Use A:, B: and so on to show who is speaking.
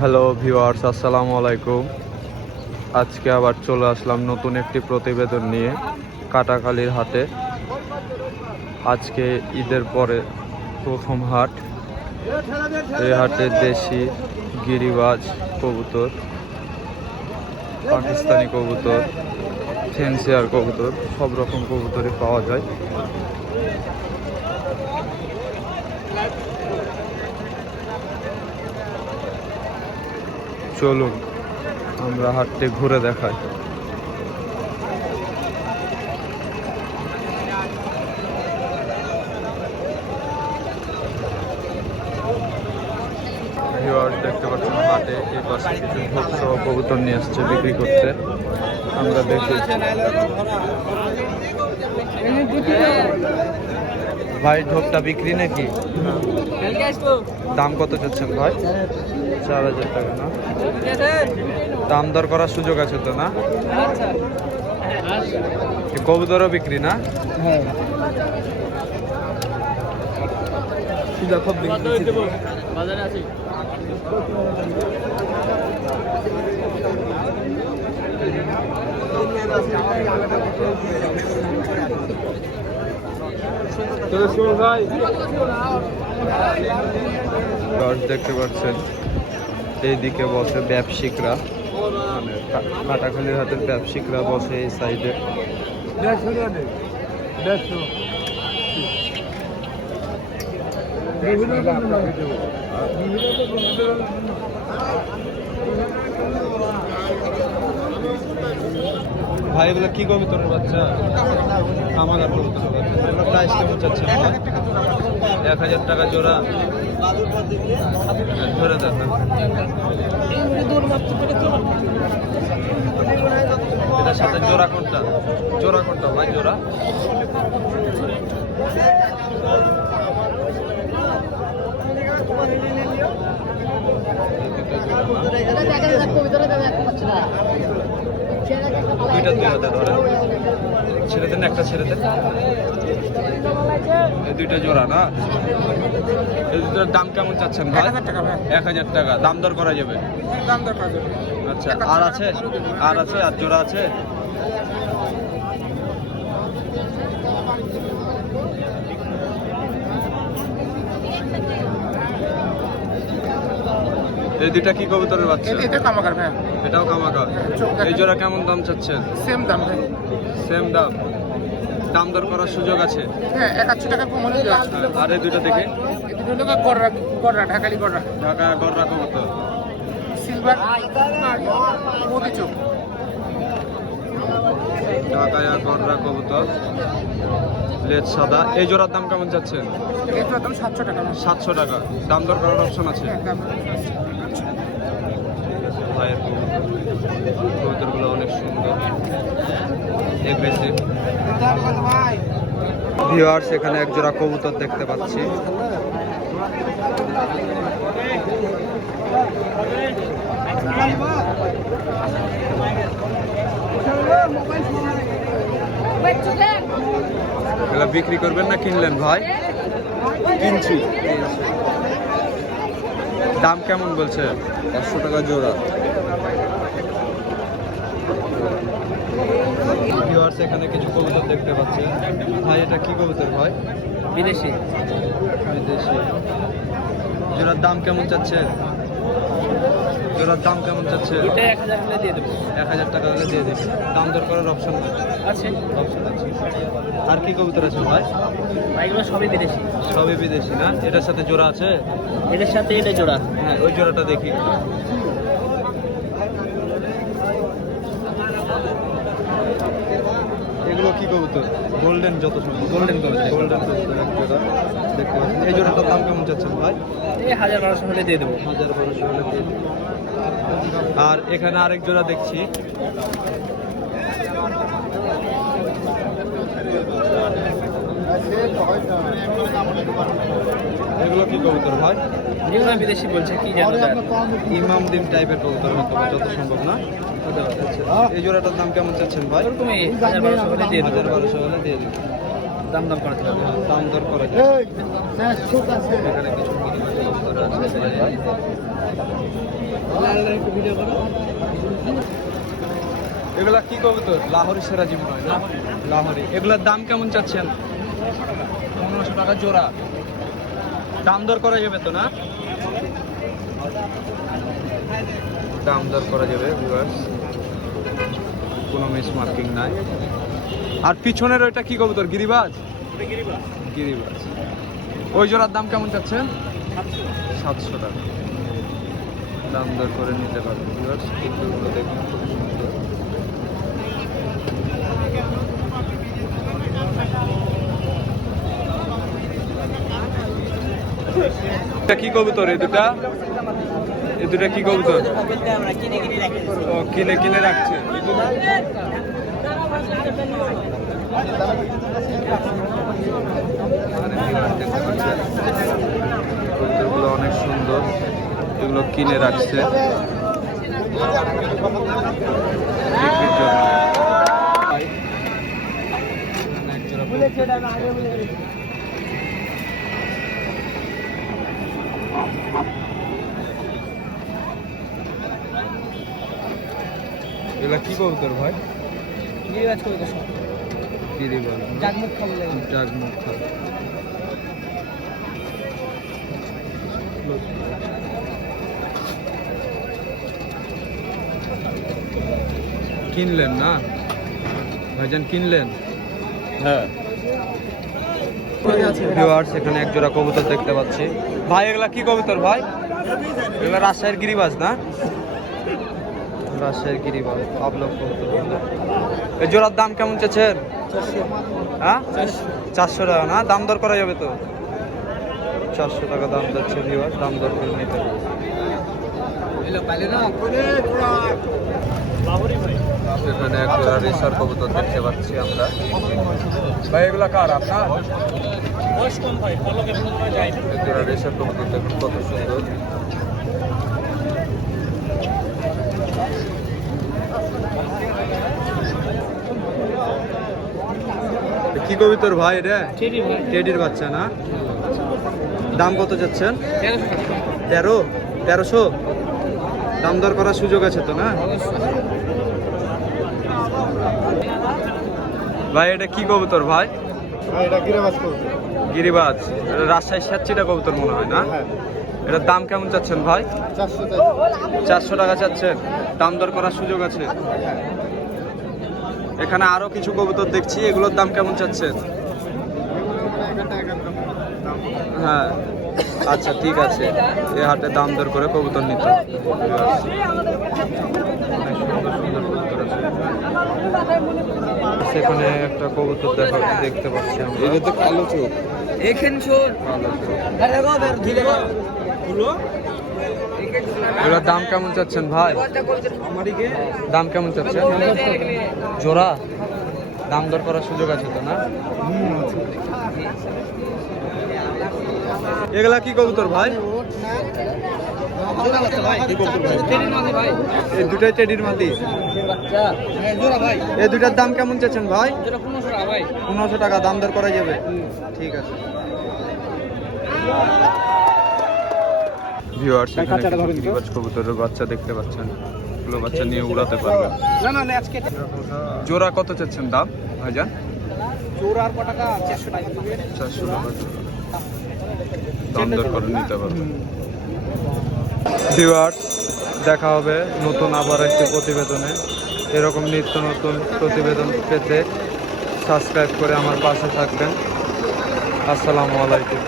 A: Hello viewers আসসালামু আলাইকুম। আজকে আবার চলে আসলাম নতুন একটি প্রতিবেদন নিয়ে কাটাখালীর হাটে। আজকে ঈদের পরে প্রথম হাট। এই হাটে দেশি গিরিবাজ কবুতর, পাকিস্তানি কবুতর, ফেন্সিয়ার কবুতর, সব রকম কবুতরই পাওয়া যায়। চলুন আমরা হাটটি ঘুরে দেখাই। দেখতে পাশে কিছু নিয়ে আসছে বিক্রি আমরা দেখি। ভাই ঢোকটা বিক্রি নাকি? দাম কত চাচ্ছেন ভাই? চার হাজার টাকা না? দাম দর করার সুযোগ আছে তো না? কবুতরও বিক্রি না?
B: হ্যাঁ।
A: দশ দেখতে পাচ্ছেন এইদিকে বসে ব্যবসায়িকরা মানে কাটাখালির হাতের ব্যবসায়িকরা বসে এই সাইডে ভাই, এগুলো কি কবিতরের বাচ্চা? কামাগার কবিতরের বাচ্চা এগুলো প্রাইস কেমন চাচ্ছে এক হাজার টাকা জোড়া। ধরে দেখান এটার সাথে জোড়া কোনটা? জোড়া কোনটা ভাই, জোড়া? দুইটা দুই হাতে ধরে ছেড়ে দেন একটা ছেড়ে দেন। এই দুইটা জোড়া না? এই দুটোর দাম কেমন চাচ্ছেন ভাই? এক হাজার টাকা দাম দর করা যাবে। আচ্ছা আর আছে? আর আছে? আর জোড়া আছে? এই দুইটা কি কবুতরের বাচ্চা?
B: এটা কামাকার ভাই
A: এটাও কামাকা এই জোড়া কেমন দাম চাচ্ছেন?
B: সেম দাম ভাই।
A: সেম দাম। দাম দর করার সুযোগ আছে?
B: হ্যাঁ একাশো টাকা কম হলে
A: আর এই দুটো দেখে।
B: হলো গড়রা গড়রা ঢাকালি গড়রা
A: ঢাকা গররা কবুতর।
B: সিলভার মোদি চোখ।
A: ঢাকায়া গররা কবুতর। লেজ সাদা এই জোড়ার দাম কেমন যাচ্ছেন
B: দাম সাতশো টাকা
A: সাতশো টাকা দাম দর করার অপশন আছে
B: হ্যাঁ,
A: ভাইয়ের কবুতর কবুতরগুলো অনেক সুন্দর এখানে এক জোড়া কবুতর দেখতে পাচ্ছি এগুলো বিক্রি করবেন না কিনলেন ভাই? কিনছি। দাম কেমন বলছে? একশো টাকা জোড়া। ভিউয়ার্স এখানে কিছু কবুতর দেখতে পাচ্ছি। ভাই এটা কি কবুতর ভাই?
B: বিদেশি।
A: বিদেশি। জোড়ার দাম কেমন চাচ্ছে জোড়ার দাম কেমন চাচ্ছে?
B: এটা এক হাজার হলে দিয়ে দেবো।
A: এক হাজার টাকা হলে দিয়ে দেবে। দাম দর করার অপশন
B: আছে।
A: অপশন আছে। আর কি কবুতর আছে ভাই?
B: এগুলো সবই বিদেশি।
A: সবই বিদেশি না? এটার সাথে জোড়া আছে?
B: এদের সাথে এটা জোড়া।
A: হ্যাঁ ওই জোড়াটা দেখি। এগুলো কি কবুতর? গোল্ডেন যত সম্ভব গোল্ডেন কবুতর গোল্ডেন কবুতর দেখতে পাচ্ছেন। এই জোড়াটার দাম কেমন চাচ্ছেন ভাই?
B: এই হাজার বারোশো হলে দিয়ে দেবো।
A: হাজার বারোশো হলে দিয়ে দিন। আর এখানে আরেক জোড়া দেখছি। এগুলো কি কবুতর ভাই?
B: যেগুলো বিদেশি বলছে কি জানো?
A: ইমাম দিন টাইপের কবুতর হতে হবে যত সম্ভব না। আচ্ছা, এই জোড়াটার দাম কেমন চাচ্ছেন ভাই?
B: ওরকমই হাজার বারোশো হলে দিয়ে
A: দিন
B: দাম দাম করাতে হবে
A: দাম দর করা যায় এখানে কিছু
B: করো
A: এগুলা কি কবুতর লাহোরি সেরাজি মনে হয় লাহোরি। এগুলার দাম কেমন চাচ্ছেন? পনেরোশো টাকা জোড়া। দাম দর করা যাবে তো না? দাম দর করা যাবে কোনো মিস মার্কিং নাই। আর পিছনের ওইটা কি কবুতর? গিরিবাজ? গিরিবাজ। ওই জোড়ার দাম কেমন চাচ্ছেন সাতশো। টাকা। দাম দর করে নিতে পারবেন ভিউয়ার্স কুকুরগুলো দেখুন খুব সুন্দর। এটা কি কবুতর এই দুটা? এই দুটা কি কবুতর? ও কিনে কিনে রাখছে। কবুতরগুলো অনেক সুন্দর এগুলো কিনে রাখছে। এগুলা কি কবুতর ভাই?
B: গিরিবাজ করে দেশো
A: গিরিবাজ না?
B: জাগমুখ খাব
A: জাগমুখ। কিনলেন না? ভাইজান কিনলেন?
B: হ্যাঁ।
A: ভিউয়ার্স এখানে এক জোড়া কবুতর দেখতে পাচ্ছি। ভাই এগুলা কি কবুতর ভাই? এগুলা রাজশাহীর গিরিবাজ না? রাজশাহীর গিরিবাজ আবলক কবুতর। এই জোড়ার দাম কেমন চাচ্ছেন? হ্যাঁ? চারশো। টাকা না? দাম দর করা যাবে তো। চারশো টাকা দাম যাচ্ছে ভিউয়ার্স দাম দর করে নিতে এখানে এক জোড়া। রেসার কবুতর দেখতে পাচ্ছি আমরা। ভাই এগুলা কার? আপনার? এক জোড়া রেসার কবুতর দেখুন কত সুন্দর। কি কবিতর ভাই
B: এটা
A: টেডির বাচ্চা না? দাম কত যাচ্ছেন? তেরো? তেরোশো? দাম দর করার সুযোগ আছে তো না? ভাই এটা কি কবুতর ভাই?
C: এটা গিরাবাজ
A: গিরিবাজ। এটা রাজশাহী সাতচিটা কবুতর মনে হয় না?
C: হ্যাঁ।
A: এটার দাম কেমন চাচ্ছেন ভাই?
C: চারশো
A: চারশো টাকা চাচ্ছেন। দাম দর করার সুযোগ আছে? এখানে আরও কিছু কবুতর দেখছি এগুলোর দাম কেমন চাচ্ছেন হ্যাঁ আচ্ছা ঠিক আছে। এই হাটে দাম দর করে কবুতর নিতে। সেখানে একটা কবুতর দেখা দেখতে পাচ্ছি আমরা।
C: এটা তো কালো চোখ।
B: এখানে শোন।
A: ভালো করে।
B: আরে গো বের ধীরে
A: এগুলোর দাম কেমন চাচ্ছেন ভাই? দাম কেমন চাচ্ছেন? জোড়া? দাম দর করার সুযোগ আছে তো না? এগুলা কি কবুতর ভাই?
B: ভাই?
A: এই দুটাই টেডির এই দুটার দাম কেমন চাচ্ছেন ভাই?
B: জোড়া পনেরোশো ভাই।
A: পনেরোশো টাকা দাম দর করা যাবে। ঠিক আছে। ভিউয়ার্স এখানে কিছু গিরিবাজ কবুতরের বাচ্চা দেখতে পাচ্ছেন। এগুলো বাচ্চা নিয়ে উড়াতে পারবেন
B: না না না আজকে
A: জোড়া কত চাচ্ছেন দাম ভাইজান?
B: চারশো টাকা।
A: দাম দর করে নিতে পারবেন ভিউয়ার্স দেখা হবে নতুন আবার একটি প্রতিবেদনে। এরকম নিত্য নতুন প্রতিবেদন পেতে সাবস্ক্রাইব করে আমার পাশে থাকবেন। আসসালামু আলাইকুম।